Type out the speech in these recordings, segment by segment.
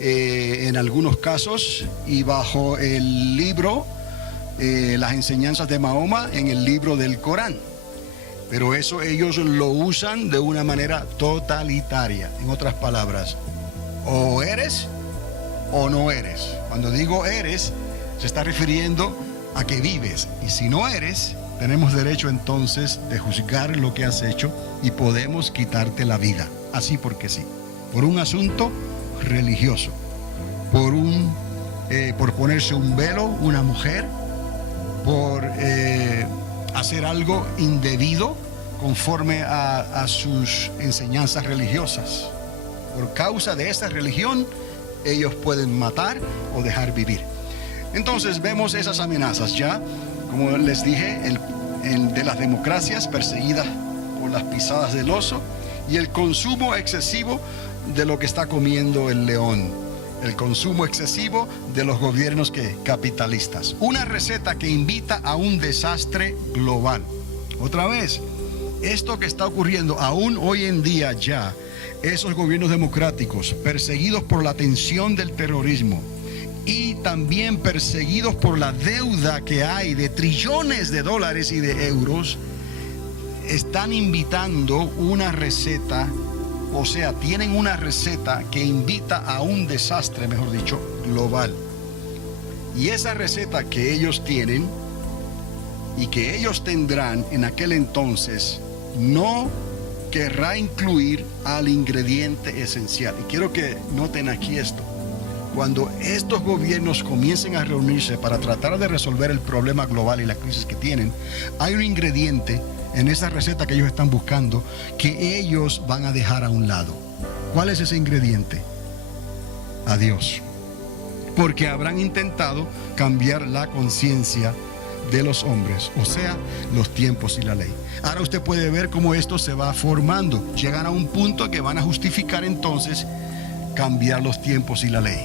en algunos casos, y bajo el libro, las enseñanzas de Mahoma en el libro del Corán. Pero eso ellos lo usan de una manera totalitaria. En otras palabras, o eres o no eres. Cuando digo eres, se está refiriendo a que vives. Y si no eres, tenemos derecho entonces de juzgar lo que has hecho y podemos quitarte la vida. Así porque sí. Por un asunto religioso. Por ponerse un velo, una mujer. Por hacer algo indebido conforme a sus enseñanzas religiosas. Por causa de esa religión, ellos pueden matar o dejar vivir. Entonces vemos esas amenazas ya, como les dije, de las democracias perseguidas por las pisadas del oso y el consumo excesivo de lo que está comiendo el león. El consumo excesivo de los gobiernos capitalistas. Una receta que invita a un desastre global. Otra vez, esto que está ocurriendo aún hoy en día ya, esos gobiernos democráticos perseguidos por la tensión del terrorismo y también perseguidos por la deuda que hay de trillones de dólares y de euros, están invitando una receta. O sea, tienen una receta que invita a un desastre, mejor dicho, global. Y esa receta que ellos tienen y que ellos tendrán en aquel entonces no querrá incluir al ingrediente esencial. Y quiero que noten aquí esto. Cuando estos gobiernos comiencen a reunirse para tratar de resolver el problema global y la crisis que tienen, hay un ingrediente en esa receta que ellos están buscando que ellos van a dejar a un lado. ¿Cuál es ese ingrediente? A Dios. Porque habrán intentado cambiar la conciencia de los hombres, o sea, los tiempos y la ley. Ahora usted puede ver cómo esto se va formando. Llegan a un punto que van a justificar entonces cambiar los tiempos y la ley.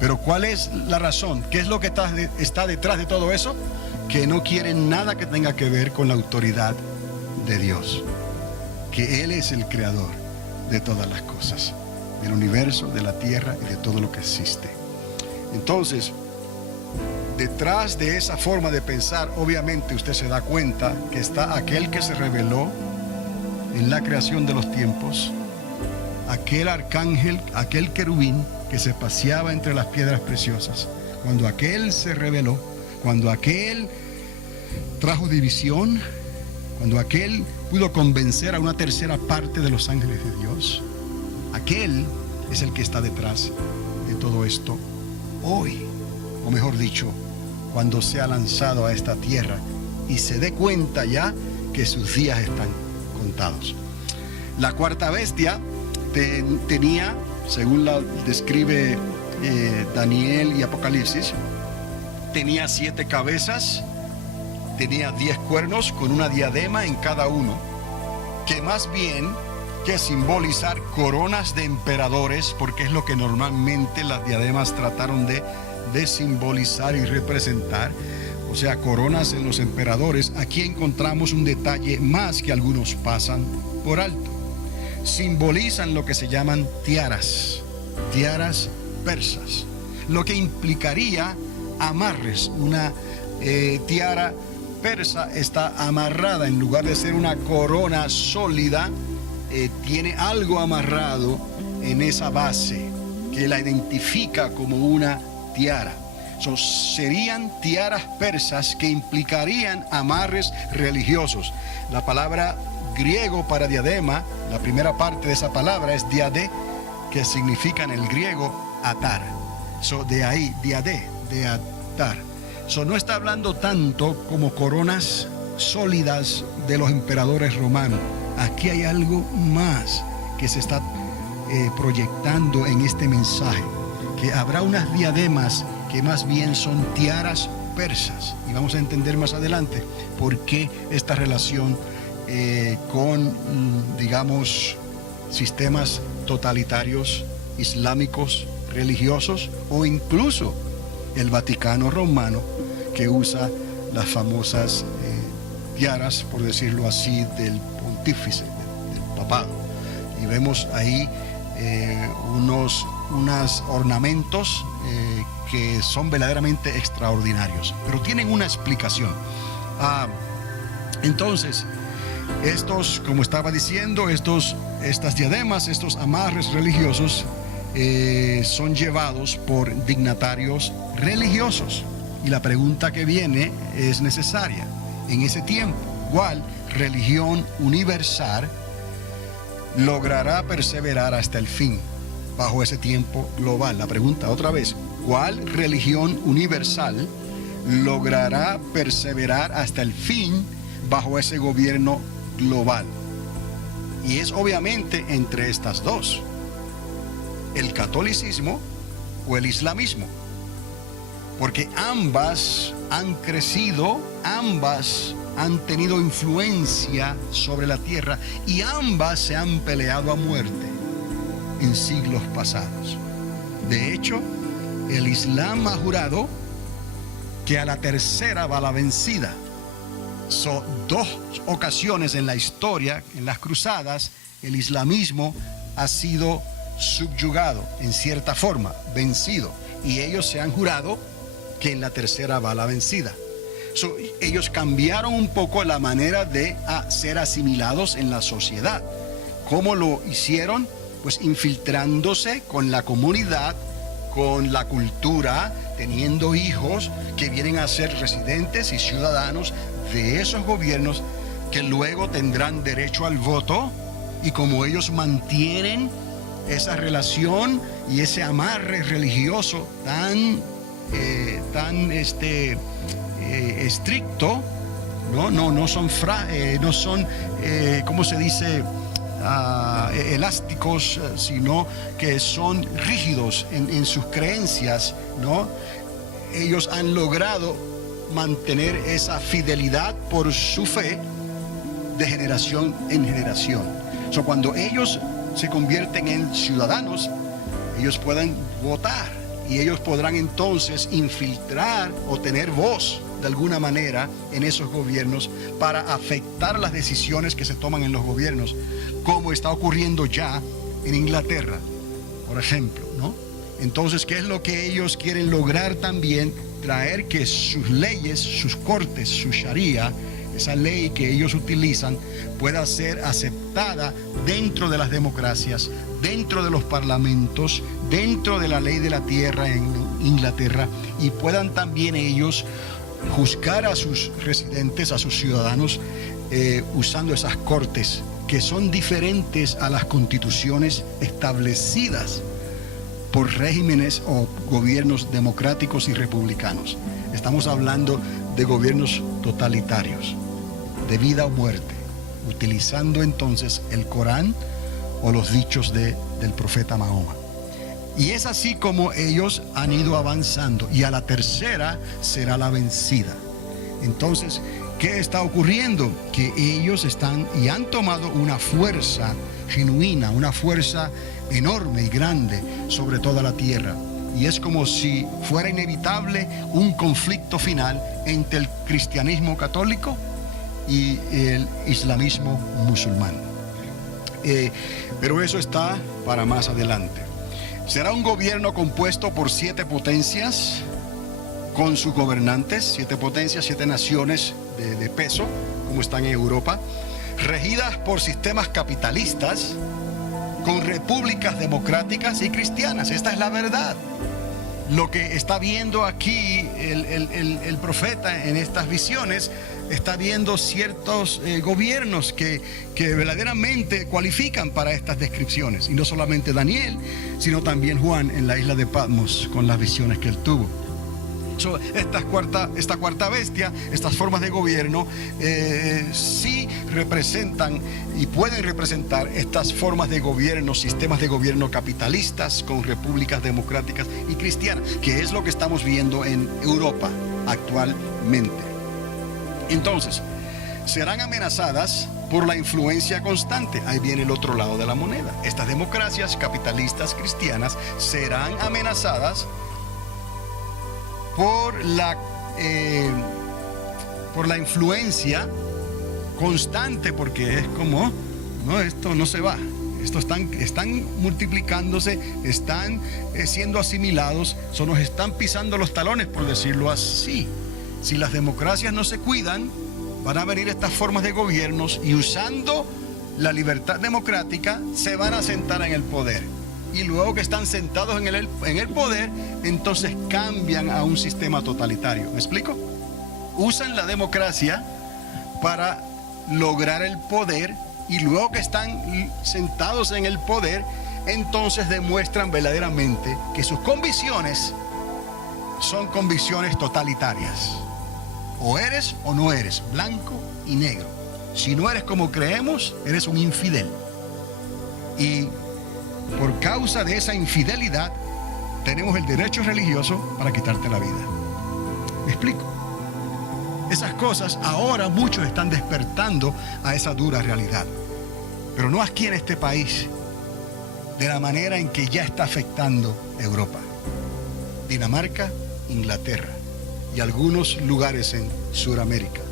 Pero ¿cuál es la razón? ¿Qué es lo que está detrás de todo eso? Que no quieren nada que tenga que ver con la autoridad de Dios, que Él es el creador de todas las cosas, del universo, de la tierra y de todo lo que existe. Entonces, detrás de esa forma de pensar, obviamente usted se da cuenta que está aquel que se reveló en la creación de los tiempos, aquel arcángel, aquel querubín que se paseaba entre las piedras preciosas. Cuando aquel se reveló, cuando aquel trajo división, cuando aquel pudo convencer a una tercera parte de los ángeles de Dios, aquel es el que está detrás de todo esto hoy, o mejor dicho, cuando sea lanzado a esta tierra y se dé cuenta ya que sus días están contados. La cuarta bestia tenía, según la describe Daniel y Apocalipsis, tenía 7 cabezas, tenía 10 cuernos con una diadema en cada uno, que más bien que simbolizar coronas de emperadores, porque es lo que normalmente las diademas trataron de simbolizar y representar, o sea, coronas en los emperadores. Aquí encontramos un detalle más que algunos pasan por alto. Simbolizan lo que se llaman tiaras persas, lo que implicaría amarres. Una tiara persa está amarrada, en lugar de ser una corona sólida, tiene algo amarrado en esa base que la identifica como una tiara. Serían tiaras persas que implicarían amarres religiosos. La palabra griego para diadema, la primera parte de esa palabra es diadé, que significa en el griego atar. De ahí, diadé, de atar. No está hablando tanto como coronas sólidas de los emperadores romanos. Aquí hay algo más que se está proyectando en este mensaje, que habrá unas diademas que más bien son tiaras persas, y vamos a entender más adelante por qué esta relación con, digamos, sistemas totalitarios, islámicos, religiosos, o incluso el Vaticano romano, que usa las famosas tiaras, por decirlo así, del pontífice, del papado. Y vemos ahí unos unos ornamentos que son verdaderamente extraordinarios, pero tienen una explicación. Entonces, estos, como estaba diciendo, estas diademas, estos amarres religiosos son llevados por dignatarios religiosos. Y la pregunta que viene es necesaria. En ese tiempo, ¿cuál religión universal logrará perseverar hasta el fin bajo ese tiempo global? La pregunta otra vez, ¿cuál religión universal logrará perseverar hasta el fin bajo ese gobierno global? Y es obviamente entre estas dos, el catolicismo o el islamismo, porque ambas han crecido, ambas han tenido influencia sobre la tierra y ambas se han peleado a muerte en siglos pasados. De hecho, el Islam ha jurado que a la tercera va la vencida. Son dos ocasiones en la historia, en las cruzadas, el islamismo ha sido subyugado, en cierta forma, vencido, y ellos se han jurado que en la tercera va la vencida. Ellos cambiaron un poco la manera de ser asimilados en la sociedad. ¿Cómo lo hicieron? Pues infiltrándose con la comunidad, con la cultura, teniendo hijos que vienen a ser residentes y ciudadanos de esos gobiernos, que luego tendrán derecho al voto, y como ellos mantienen esa relación y ese amarre religioso tan estricto, no son ¿cómo se dice? Elásticos, sino que son rígidos en sus creencias, ¿no? Ellos han logrado mantener esa fidelidad por su fe de generación en generación. Cuando ellos se convierten en ciudadanos, ellos pueden votar y ellos podrán entonces infiltrar o tener voz de alguna manera en esos gobiernos para afectar las decisiones que se toman en los gobiernos, como está ocurriendo ya en Inglaterra, por ejemplo, ¿no? Entonces, ¿qué es lo que ellos quieren lograr también? Traer que sus leyes, sus cortes, su sharia, esa ley que ellos utilizan, pueda ser aceptada dentro de las democracias, dentro de los parlamentos, dentro de la ley de la tierra en Inglaterra, y puedan también ellos juzgar a sus residentes, a sus ciudadanos, usando esas cortes que son diferentes a las constituciones establecidas por regímenes o gobiernos democráticos y republicanos. Estamos hablando de gobiernos totalitarios, de vida o muerte, utilizando entonces el Corán o los dichos del profeta Mahoma. Y es así como ellos han ido avanzando, y a la tercera será la vencida. Entonces, ¿qué está ocurriendo? Que ellos están y han tomado una fuerza genuina, una fuerza enorme y grande sobre toda la tierra. Y es como si fuera inevitable un conflicto final entre el cristianismo católico y el islamismo musulmán. Pero eso está para más adelante. Será un gobierno compuesto por 7 potencias con sus gobernantes, 7 potencias, 7 naciones de peso, como están en Europa, regidas por sistemas capitalistas, con repúblicas democráticas y cristianas. Esta es la verdad. Lo que está viendo aquí el profeta en estas visiones, está viendo ciertos gobiernos que verdaderamente cualifican para estas descripciones. Y no solamente Daniel, sino también Juan en la isla de Patmos con las visiones que él tuvo. Esta cuarta bestia, estas formas de gobierno, sí representan y pueden representar estas formas de gobierno, sistemas de gobierno capitalistas con repúblicas democráticas y cristianas, que es lo que estamos viendo en Europa actualmente. Entonces, serán amenazadas por la influencia constante. Ahí viene el otro lado de la moneda. Estas democracias capitalistas cristianas serán amenazadas por la influencia constante, porque es como, no, esto no se va, Estos están multiplicándose, están siendo asimilados, nos están pisando los talones, por decirlo así. Si las democracias no se cuidan, van a venir estas formas de gobiernos y usando la libertad democrática se van a sentar en el poder. Y luego que están sentados en el poder, entonces cambian a un sistema totalitario. ¿Me explico? Usan la democracia para lograr el poder y luego que están sentados en el poder, entonces demuestran verdaderamente que sus convicciones son convicciones totalitarias. O eres o no eres, blanco y negro. Si no eres como creemos, eres un infidel. Y por causa de esa infidelidad, tenemos el derecho religioso para quitarte la vida. ¿Me explico? Esas cosas ahora muchos están despertando a esa dura realidad. Pero no aquí en este país, de la manera en que ya está afectando Europa. Dinamarca, Inglaterra y algunos lugares en Sudamérica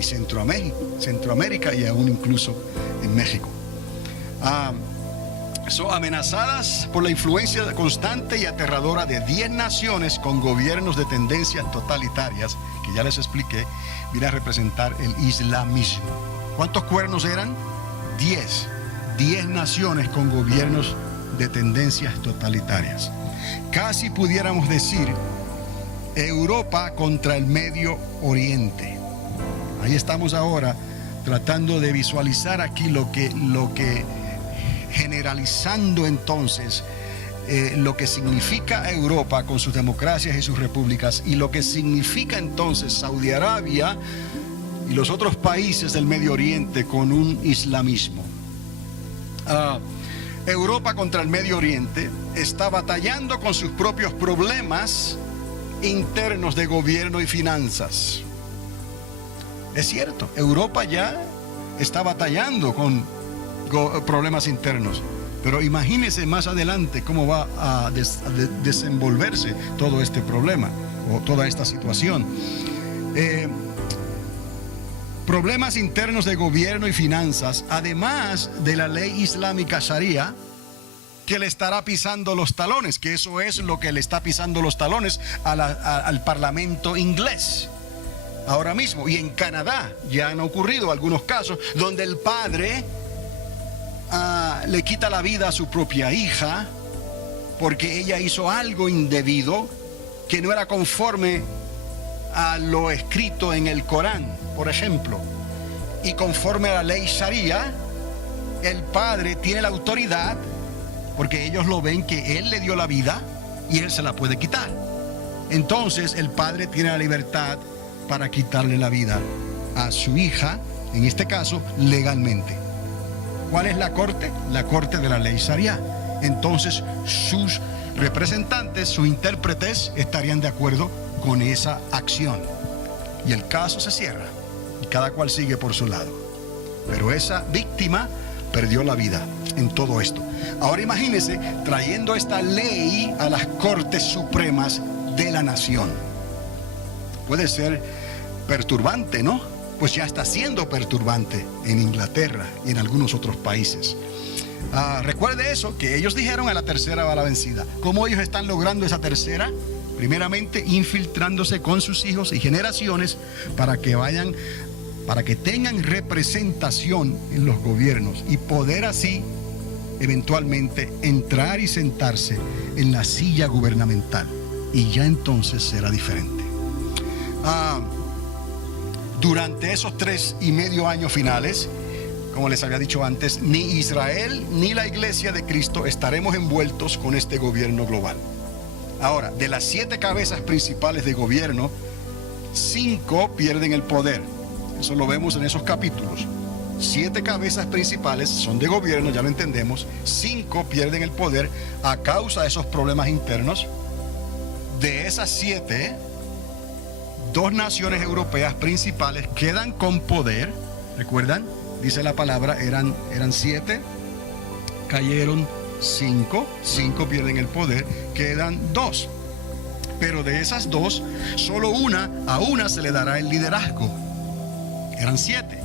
y Centroamérica y aún incluso en México. Son amenazadas por la influencia constante y aterradora de 10 naciones con gobiernos de tendencias totalitarias, que ya les expliqué, viene a representar el islamismo. ¿Cuántos cuernos eran? 10 naciones con gobiernos de tendencias totalitarias. Casi pudiéramos decir Europa contra el Medio Oriente. Ahí estamos ahora tratando de visualizar aquí lo que generalizando entonces lo que significa Europa con sus democracias y sus repúblicas y lo que significa entonces Saudi Arabia y los otros países del Medio Oriente con un islamismo. Europa contra el Medio Oriente está batallando con sus propios problemas internos de gobierno y finanzas. Es cierto, Europa ya está batallando con problemas internos, pero imagínense más adelante cómo va a desenvolverse todo este problema o toda esta situación. Problemas internos de gobierno y finanzas, además de la ley islámica Sharia, que le estará pisando los talones, que eso es lo que le está pisando los talones al Parlamento inglés ahora mismo. Y en Canadá ya han ocurrido algunos casos donde el padre le quita la vida a su propia hija porque ella hizo algo indebido que no era conforme a lo escrito en el Corán, por ejemplo. Y conforme a la ley Sharia, el padre tiene la autoridad, porque ellos lo ven que él le dio la vida y él se la puede quitar. Entonces el padre tiene la libertad para quitarle la vida a su hija, en este caso legalmente. ¿Cuál es la corte? La corte de la ley Sharia. Entonces sus representantes, sus intérpretes estarían de acuerdo con esa acción y el caso se cierra y cada cual sigue por su lado. Pero esa víctima perdió la vida en todo esto. Ahora imagínense trayendo esta ley a las Cortes Supremas de la nación. Puede ser perturbante, ¿no? Pues ya está siendo perturbante en Inglaterra y en algunos otros países. Recuerde eso, que ellos dijeron a la tercera va la vencida. ¿Cómo ellos están logrando esa tercera? Primeramente infiltrándose con sus hijos y generaciones para que tengan representación en los gobiernos y poder así eventualmente entrar y sentarse en la silla gubernamental. Y ya entonces será diferente. Durante esos 3,5 años finales, como les había dicho antes, ni Israel ni la Iglesia de Cristo estaremos envueltos con este gobierno global. Ahora, de las 7 cabezas principales de gobierno, 5 pierden el poder. Eso lo vemos en esos capítulos. 7 cabezas principales son de gobierno, ya lo entendemos. 5 pierden el poder a causa de esos problemas internos. De esas 7, 2 naciones europeas principales quedan con poder. ¿Recuerdan? Dice la palabra, eran 7, cayeron 5 pierden el poder, quedan 2. Pero de esas 2, solo a una se le dará el liderazgo. Eran 7,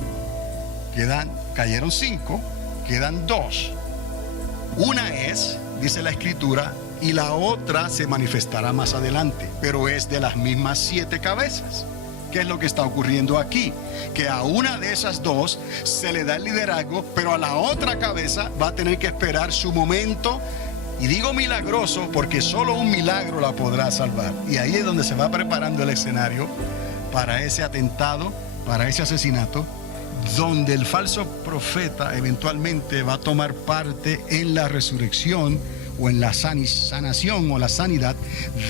cayeron 5, quedan 2. Una es, dice la Escritura, y la otra se manifestará más adelante, pero es de las mismas 7 cabezas. ¿Qué es lo que está ocurriendo aquí? Que a una de esas dos se le da el liderazgo, pero a la otra cabeza va a tener que esperar su momento. Y digo milagroso porque solo un milagro la podrá salvar. Y ahí es donde se va preparando el escenario para ese atentado, para ese asesinato, donde el falso profeta eventualmente va a tomar parte en la resurrección o en la sanación o la sanidad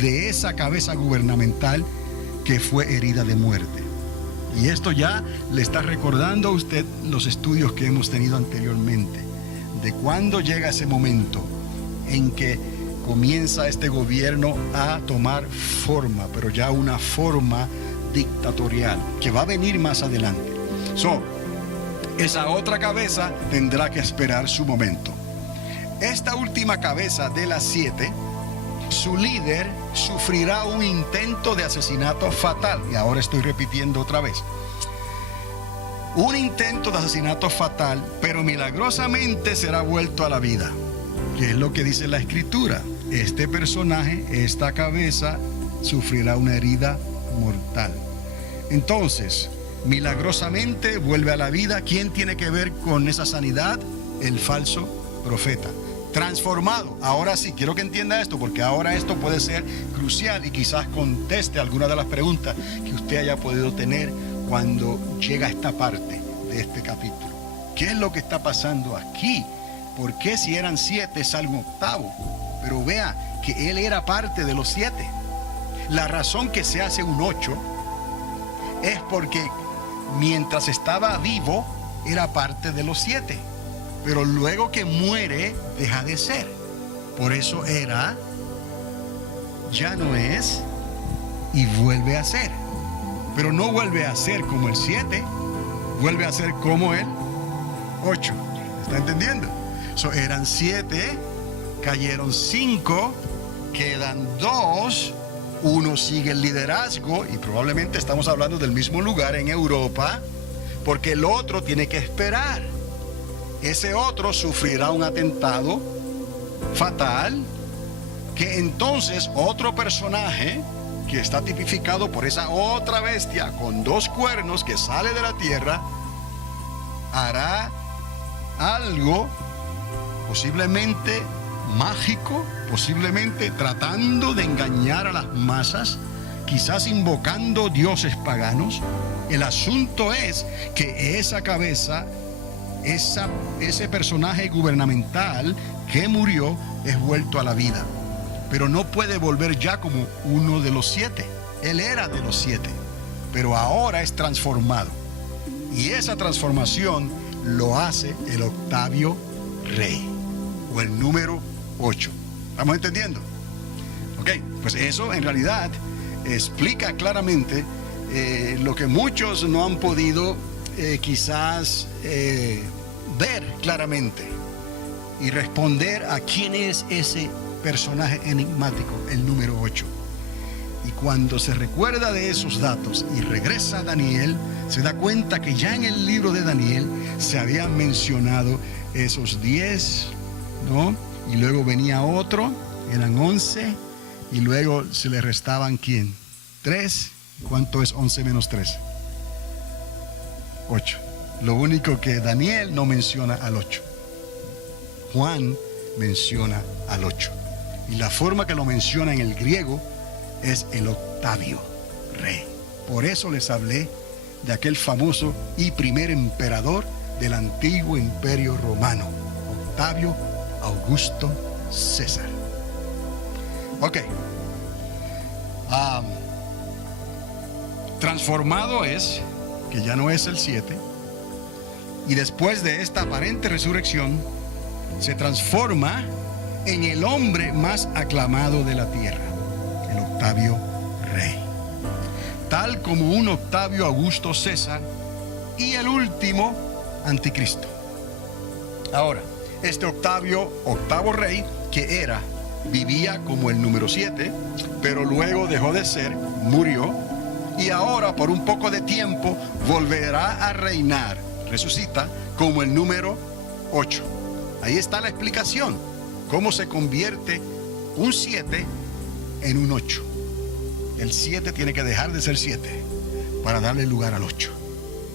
de esa cabeza gubernamental que fue herida de muerte. Y esto ya le está recordando a usted los estudios que hemos tenido anteriormente, de cuándo llega ese momento en que comienza este gobierno a tomar forma, pero ya una forma dictatorial, que va a venir más adelante. Esa otra cabeza tendrá que esperar su momento. Esta última cabeza de las 7, su líder sufrirá un intento de asesinato fatal. Y ahora estoy repitiendo otra vez. Un intento de asesinato fatal, pero milagrosamente será vuelto a la vida. ¿Qué es lo que dice la Escritura? Este personaje, esta cabeza, sufrirá una herida mortal. Entonces, milagrosamente vuelve a la vida. ¿Quién tiene que ver con esa sanidad? El falso profeta. Transformado. Ahora sí, quiero que entienda esto, porque ahora esto puede ser crucial y quizás conteste alguna de las preguntas que usted haya podido tener cuando llega a esta parte de este capítulo. ¿Qué es lo que está pasando aquí? ¿Por qué si eran 7 sale un octavo? Pero vea que él era parte de los 7. La razón que se hace un 8 es porque mientras estaba vivo era parte de los 7. Pero luego que muere, deja de ser. Por eso era, ya no es, y vuelve a ser. Pero no vuelve a ser como el 7, vuelve a ser como el 8. ¿Está entendiendo? Eran 7, cayeron 5, quedan 2, uno sigue el liderazgo, y probablemente estamos hablando del mismo lugar en Europa, porque el otro tiene que esperar. Ese otro sufrirá un atentado fatal, que entonces otro personaje que está tipificado por esa otra bestia con 2 cuernos que sale de la tierra, hará algo posiblemente mágico, posiblemente tratando de engañar a las masas, quizás invocando dioses paganos. El asunto es que esa cabeza, ese personaje gubernamental que murió, es vuelto a la vida, pero no puede volver ya como uno de los 7. Él era de los 7, pero ahora es transformado, y esa transformación lo hace el octavo rey, o el número 8. ¿Estamos entendiendo? Ok, pues eso en realidad explica claramente lo que muchos no han podido quizás ver claramente, y responder a quién es ese personaje enigmático, el número 8. Y cuando se recuerda de esos datos y regresa a Daniel, se da cuenta que ya en el libro de Daniel se habían mencionado esos 10, ¿no? Y luego venía otro, eran 11, y luego se le restaban ¿quién? 3. ¿Cuánto es 11 menos 3? 8. Lo único que Daniel no menciona al 8. Juan menciona al 8. Y la forma que lo menciona en el griego es el octavo rey. Por eso les hablé de aquel famoso y primer emperador del antiguo imperio romano, Octavio Augusto César. Ok. Transformado es, que ya no es el 7, y después de esta aparente resurrección, se transforma en el hombre más aclamado de la tierra, el octavo rey, tal como un Octavio Augusto César y el último anticristo. Ahora, este octavo rey, que vivía como el número 7, pero luego dejó de ser, murió, y ahora por un poco de tiempo volverá a reinar, resucita como el número 8. Ahí está la explicación. cómo se convierte un 7 en un 8. El 7 tiene que dejar de ser 7 para darle lugar al 8.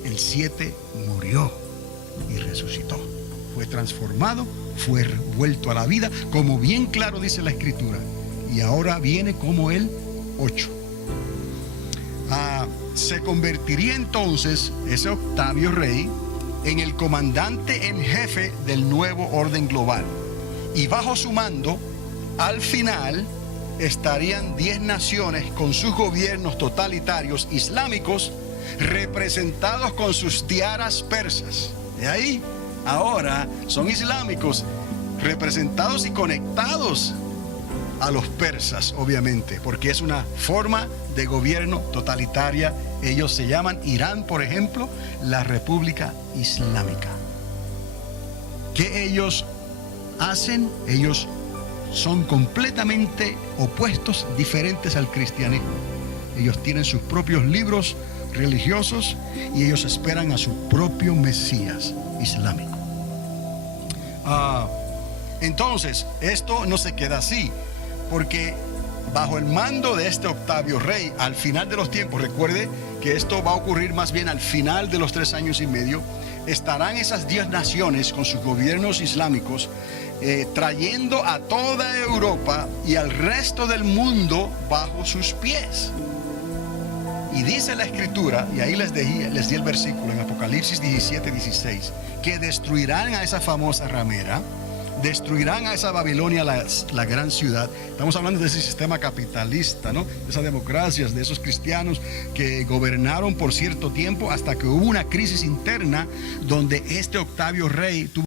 El 7 murió y resucitó. Fue transformado, fue vuelto a la vida, como bien claro dice la Escritura. Y ahora viene como el 8. Se convertiría entonces ese Octavio Rey en el comandante en jefe del nuevo orden global. Y bajo su mando, al final, estarían 10 naciones con sus gobiernos totalitarios islámicos representados con sus tiaras persas. De ahí, ahora son islámicos representados y conectados a los persas, obviamente, porque es una forma de gobierno totalitaria. Ellos se llaman Irán, por ejemplo, la República Islámica. ¿Qué ellos hacen? Ellos son completamente opuestos, diferentes al cristianismo. Ellos tienen sus propios libros religiosos y ellos esperan a su propio Mesías islámico. Entonces, esto no se queda así, porque bajo el mando de este Octavio Rey, al final de los tiempos, recuerde que esto va a ocurrir más bien al final de los 3 años y medio, estarán esas 10 naciones con sus gobiernos islámicos trayendo a toda Europa y al resto del mundo bajo sus pies. Y dice la Escritura, y ahí les di el versículo en Apocalipsis 17:16, que destruirán a esa famosa ramera, destruirán a esa Babilonia, la gran ciudad. Estamos hablando de ese sistema capitalista, ¿no? De esas democracias, de esos cristianos que gobernaron por cierto tiempo hasta que hubo una crisis interna donde este Octavio Rey tuvo